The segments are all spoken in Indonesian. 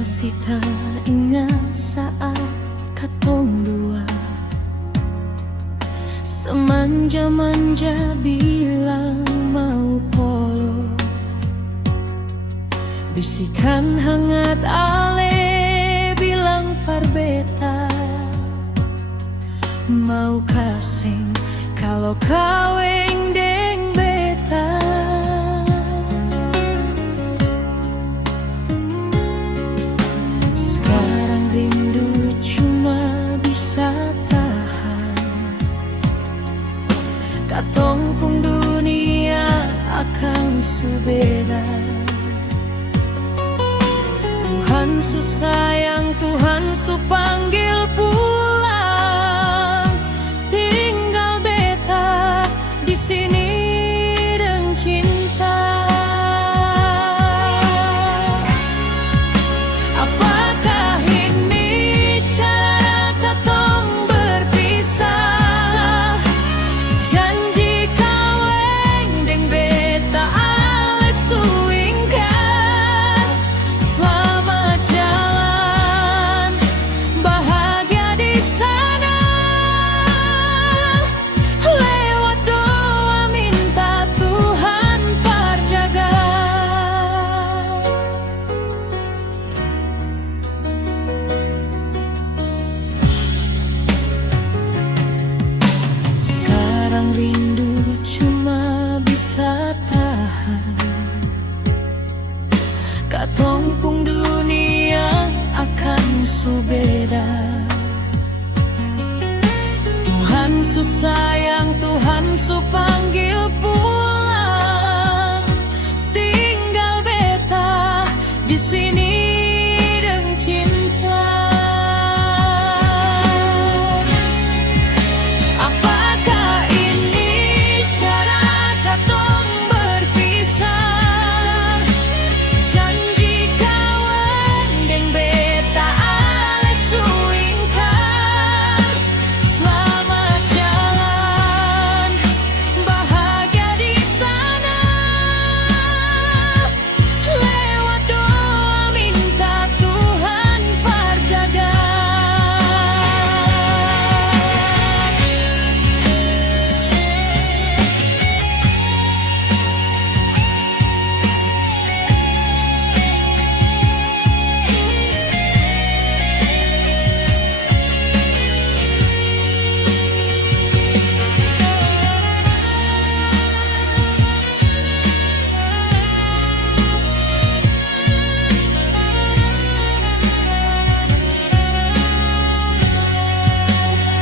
Masih tak ingat saat katong dua semanja-manja bilang mau polo. Bisikan hangat ale bilang parbeta, mau kasing kalau kaweng deng beta. Sekarang rindu cuma bisa tahan, katong pun dunia akan subeda. Tuhan su sayang, Tuhan su panggil pulang, tinggal beta di sini deng cinta. Apakah ini cara katong berpisah? Janji kaweng deng beta ale suingkan. Selamat jalan, bahagia di sana. Lewat doa minta Tuhan perjaga. Sekarang rindu cuma bisa tahan, katong pun dunia akan subeda. Tuhan su sayang, Tuhan su panggil pulang, tinggal beta di sini deng cinta. Apakah ini cara katong berpisah? Janji kaweng deng beta ale suingkar. Selamat jalan, bahagia di sana. Lewat doa minta Tuhan perjaga.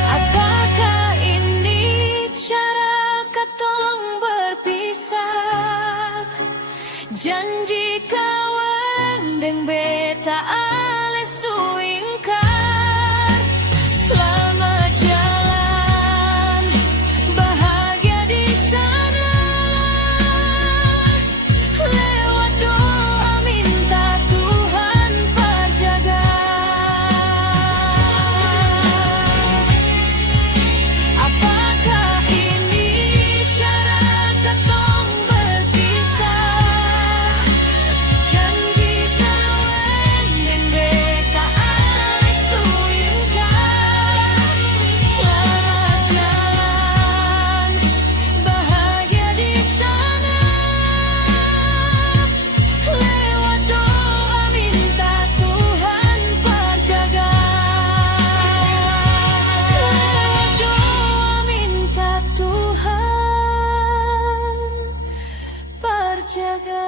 Apakah ini cara katong berpisah? Janji kaweng deng beta ale suingkar. Selamat jalan, bahagia di sana. Lewat doa minta Tuhan perjaga. Apakah ini cara katong berpisah? Janji kaweng deng beta ale suingkar. Selamat jalan, bahagia di sana. Lewat doa minta Tuhan perjaga. Lewat doa minta Tuhan perjaga.